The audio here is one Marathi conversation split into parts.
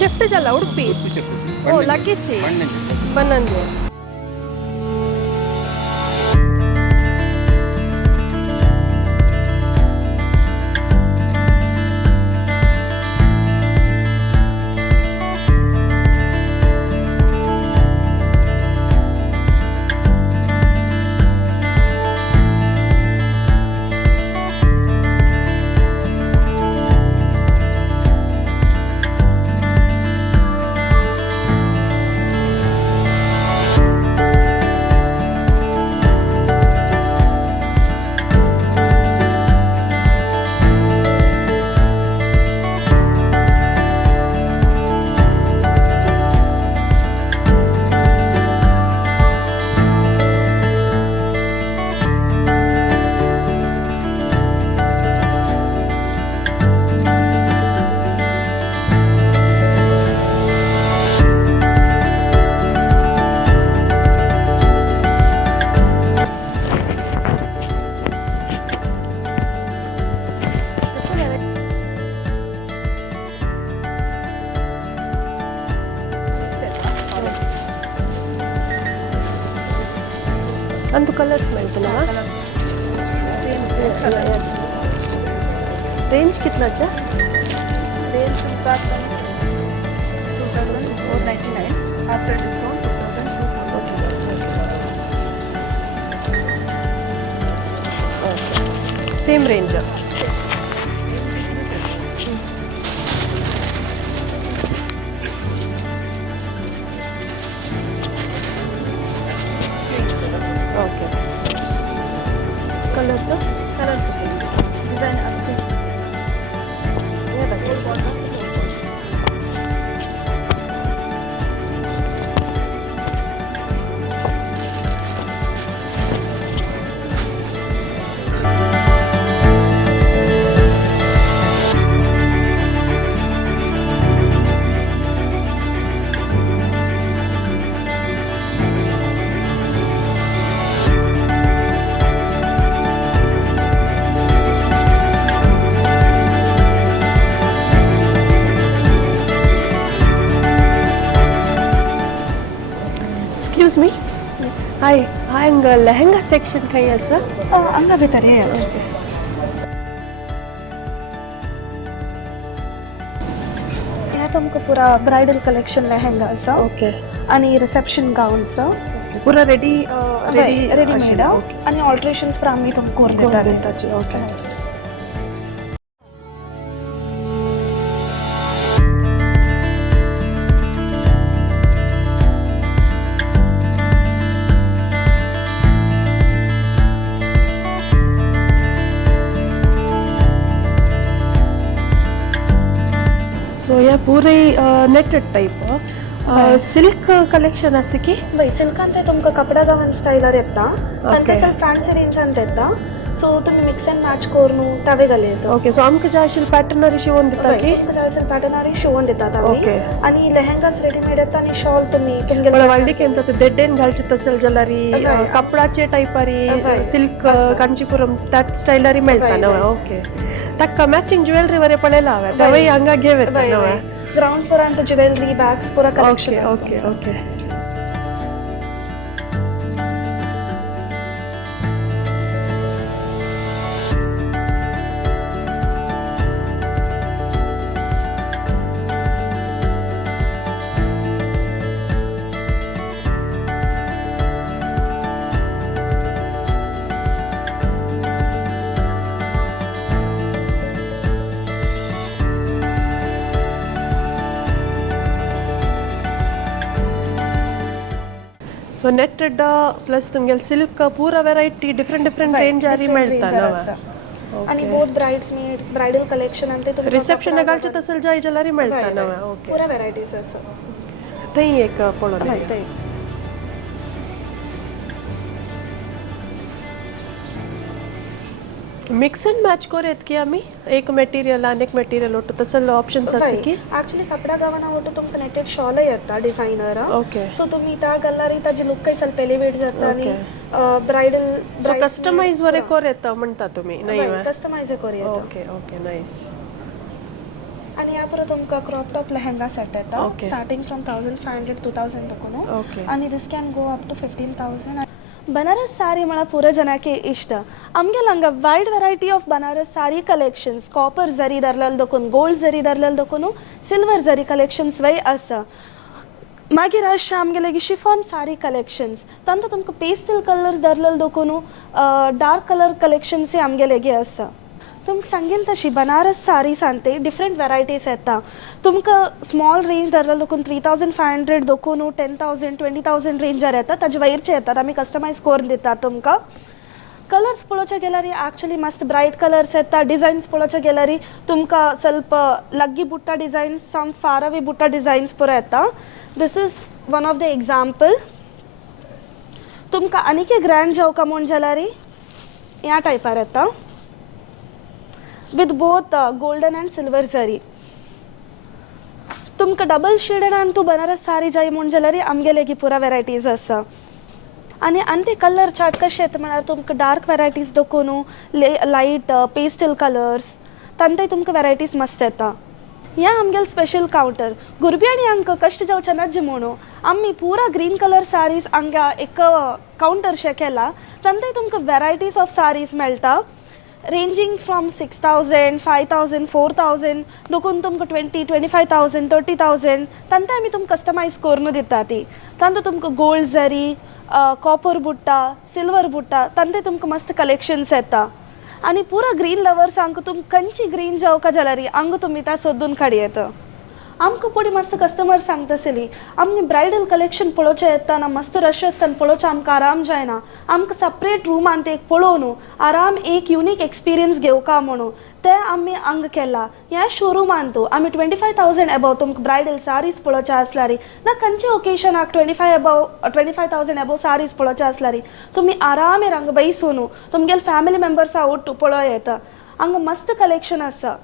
ಶಿಫ್ಟ್ ಜಲ್ಲ ಉಡುಪಿ ಓ ಲಗ್ಗೆಚ್ಚಿ ಬನ್ನಂಜೆ अंदु कलर्स मिलते रेंज कितना अच्छा range 2499 after discount 2000 same range okay colours colours design अच्छे एक्सक्यूज मी हाय हांग लहंगा सेक्शन काही आसा हांगा भितर येयात ह्या तुमकां पुरा ब्रायडल कलेक्शन लेहेंगा आसा ओके आनी रिसेप्शन गाउन्स पूरा रेडी रेडीमेड आनी ऑल्टरेशन्स पण आमी तुमकां करून दितात ओके सो या पूरे नेटेड टाइप सिल्क कलेक्शन असे की बई सिल्क अंते तुमकां कपडा गावन स्टायलर येता आनी ते ಸ್ವಲ್ಪ ಫ್ಯಾನ್ಸಿ ರೇಂಜ್ ಅಂತ येता सो तुम्ही मिक्स एंड मॅच करून तावे घालयता ओके सो आमकां जाय आशिल्ले पॅटर्नरी शिवून दिता की तुमकां जाय आशिल्ले पॅटर्नरी शिवून दितात आमी ओके आनी लेहेंगास रेडीमेड येता आनी शॉल तुम्ही तुमगे पण वाळडीक ಎಂತ देड्डेन घालचित असेल जाल्यारी कपडाचे टाइपारी सिल्क कांचीपुरम त्यात स्टायलरी मेळटा नवा ओके ताका मॅचिंग ज्वेलरी वरे पळयला हांवें तेवूय हांगा घेव येता नवा ग्राउंड पुरा अंत ज्वेलरी बॅग्स पुरा collection okay okay so netted plus तुमगे सिल्क पूरा वेरायटी डिफरेंट रेंज आरी मेळटा नवा आणि बोथ ब्राइड्स मी ब्राइडल कलेक्शन आणि ते तुम्ही रिसेप्शन घालचित असेल जाय जाल्यारी मेळटा नवा ओके पुरा व्हरायटीज आसा थंय एक पळोवन मिक्स एंड मॅच करूयात की आम्ही एक मटेरियल आणि एक मटेरियल होतं तसं ऑप्शन्स असे की ॲक्च्युली कपडा गावाना होतो तुमकां नेटेड शॉल येता डिझायनर ओके सो तुम्ही त्या गल्लारी ताजी लुक काही ಸ್ವಲ್ಪ एलिवेट जाता आणि ब्राइडल सो कस्टमाइज वरे कर येता म्हणता तुम्ही नाही कस्टमाइज कर येता ओके ओके नाइस आणि ह्या परत तुमकां क्रॉप टॉप लेहेंगा सेट येता Okay. स्टार्टिंग फ्रॉम 1500 2000 तकून Okay. आणि this can go up to 15,000. Banaras sari मला पूरा जनाके इष्ट आमगे लंगा वाइड वेरायटी ऑफ बनारस सारी कलेक्शन्स कॉपर जरी दरलल दकून गोल्ड जरी दरलल दकून सिल्वर जरी कलेक्शन्स वय आसा मागीर अशें आमगेले शिफॉन सारी कलेक्शन्स तांतूं तुमकां पेस्टल कलर्स दरलल दकून डार्क कलर कलेक्शन्स आमगेलेगे आसा तुमकां सांगेल तशी बनारस सारी सांगते डिफरंट वेरायटीज येता तुमकां स्मॉल रेंज धरलें दकून 3,500 दकून 10,000 20,000 रेंजार येता ताजे वयरचे येतात आमी कस्टमायज करून दितात तुमकां कलर्स पळोवचे गेल्यार एक्चुअली मस्त ब्रायट कलर्स येता डिझायन्स पळोवचे गेल्यार तुमकां ಸ್ವಲ್ಪ लग्गी बुट्टा डिझायन्स सम फार अवे बुट्टा डिझायन्स पुरो येता this is one of the example तुमकां आनीक ग्रँड जावका म्हूण जाल्यार ह्या टायपार येता with both golden and silver zari तुमकां डबल शेडेड आनी तूं बनारस सारी जाय म्हूण जाल्यार आमगेलेगी पुरा वेरायटीज आसा आनी ते कलर चार्ट कशे येता म्हळ्यार तुमकां डार्क वेरायटीज दकून लायट पेस्टल कलर्स तांतेय तुमकां वेरायटीज मस्त येता हें आमगेलें स्पेशल कावंटर गुरब्याणी हांकां कश्ट जावचे नज म्हणून आमी पुरा ग्रीन कलर सारीज हांगा एक कावंटर शे केला तांतेय तुमकां वेरायटीज ऑफ सारीज मेळटा ranging from 6,000, 5,000, 4,000 दोकून तुमकां 20, 25,000, 30,000 तांतें आमी तुमकां कस्टमायज करून दिता ती तांतूं तुमकां गोल्ड जरी कॉपर बुट्टा सिल्वर बुट्टा तांतें तुमकां मस्त कलेक्शन्स येता आनी पुरा ग्रीन लवर्स हांकां तुमकां खंयची ग्रीन जावका जाल्यार हांगा तुमी त्या सोदून काडयेत आमकां पळय मस्त कस्टमर सांगतासली आमगे ब्रायडल कलेक्शन पळोवचें येताना मस्त रश आसतना पळोवचें आमकां आराम जायना आमकां सपरेट रुमान ते पळोवन आराम एक युनीक एक्सपिरियन्स घेवका म्हणून ते आमी हांगा केला ह्या शोरुमान तूं आमी 25,000 एबव तुमकां ब्रायडल सारीज पळोवचे आसल्यार ना खंयच्या ओकेशनाक 25,000 एबव सारीज पळोवचे आसल्यार तुमी आरामेर हांगा बसून तुमगेले फॅमिली मेंबर्सा ओट पळोव येता हांगा मस्त कलेक्शन आसा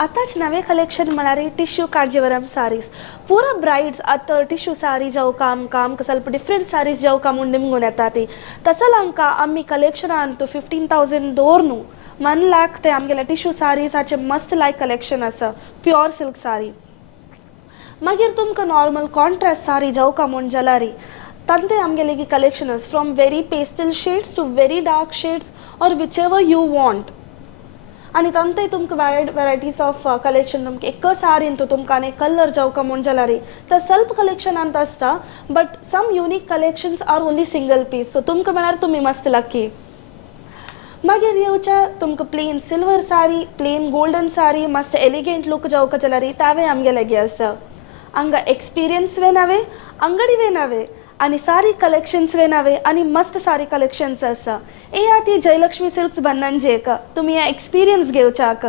आतांच नवे कलेक्शन म्हळ्यार टिश्यू कांजीवरम सारीज पुरा ब्रायड्स आतां टिश्यू सारी जावका आमकां ಸ್ವಲ್ಪ डिफरंट सारीज जावका म्हूण निमगून येता ती तसो हांकां आमी कलेक्शनान तूं 15,000 दवर न्हू 1 लाख ते आमगेले टिश्यू सारीजाचे मस्त लायक कलेक्शन आसा प्युअर सिल्क सारी मागीर तुमकां नॉर्मल कॉन्ट्रास्ट सारी जावका म्हूण जाल्यार तांतें आमगेलेगी कलेक्शन आसा from very pastel shades to very dark shades or whichever you want आनी तांतेय तुमकां वायड वेरायटीज ऑफ कलेक्शन तुमकां एक सारीन तूं तुमकां आनी कलर जावका म्हूण जाल्यार तर ಸ್ವಲ್ಪ कलेक्शनांत आसता but some unique collections are only single piece so तुमकां म्हळ्यार तुमी मस्त लकी मागीर येवच्या तुमकां plain silver sari plain golden sari मस्त एलिगेंट लूक जावका जाल्यार तावे आमगेलेगे आसा हांगा एक्सपिरियन्स वे नवे अंगडी वे नवे आनी सारी कलेक्शन्स वे नवे आनी मस्त सारी कलेक्शन्स आसा येया ती जयलक्ष्मी सिल्क्स बन्नंजेक तुमी हे एक्सपिरियन्स घेवच्याक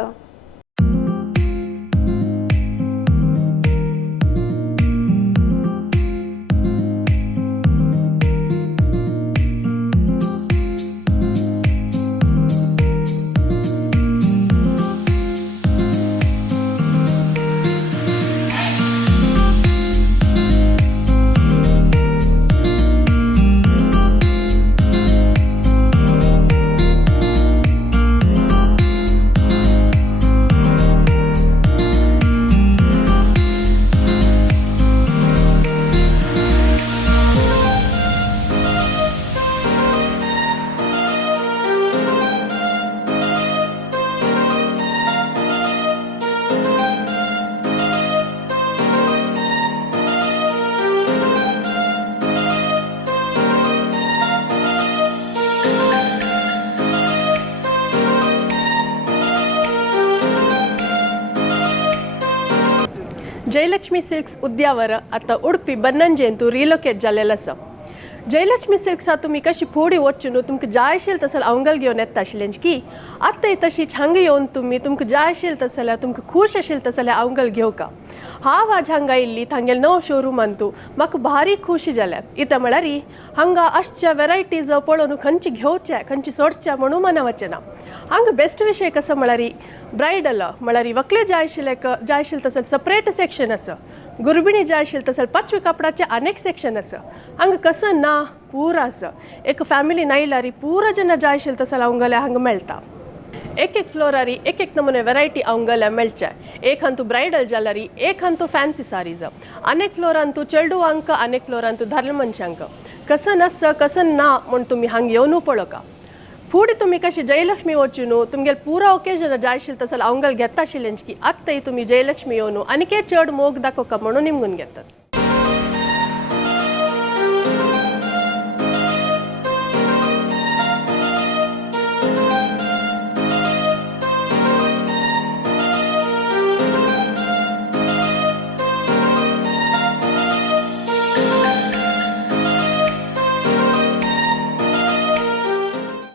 जयलक्ष्मी सिल्क्स उद्यावर आता उडपी बन्नंजेंतू रिलोकेट जाल्लेलो आसा जयलक्ष्मी सिल्क्सा तुमी कशी फुडें वचून तुमकां जाय आशिल्लें तसो अवंगल घेवन येता आशिल्लें की आतां तशीच हांगा येवन तुमी तुमकां जाय आशिल्लें तसो जाल्यार तुमकां खूश आशिल्लें तसो जाल्यार अवंगल घेवका हांव आज हांगा येयल्ली थांगेल नवो शोरूमान तूं म्हाका भारी खुशी जाल्या इता म्हळ्यार हांगा अशच्या वेरायटीज पळोवन खंयची घेवचे खंयची सोडचे म्हणून मना वचना हांगा बेस्ट विशय कसो म्हळ्यार ब्रायडल म्हळ्यार व्हंकले जाय आशिल्ले तसो सपरेट सेक्शन आसा गुरबिणी जाय आशिल्ले तसो पांचवे कपडाचे अनेक सेक्शन आसा हांगा कसं ना पुरा आसा एक फॅमिली नायल्यार पुरा जेन्ना जाय आशिल्ले तसो अवंगले हांगा मेळटा एक एक फ्लोरारी एक एक नमुने वेरायटी अवंगल मेळचे एक हंतु ब्राइडल ज्वेलरी एक हंतु फॅन्सी सारीज अनेक फ्लोरांतू चेडू अंक अनेक फ्लोरांतू धर्मंचांक कसं नस कसं ना म्हण तुम्ही हांग येवनू पळोका फुडें तुम्ही कशी जयलक्ष्मी वचून तुमगे पुरा ओकेजन जाय आशिल्लें तसं अवंगल घेता आशिल्लें की आत्ताय तुम्ही जयलक्ष्मी येवनू आनी चड मोग दाखोवका म्हणून निमगून घेतास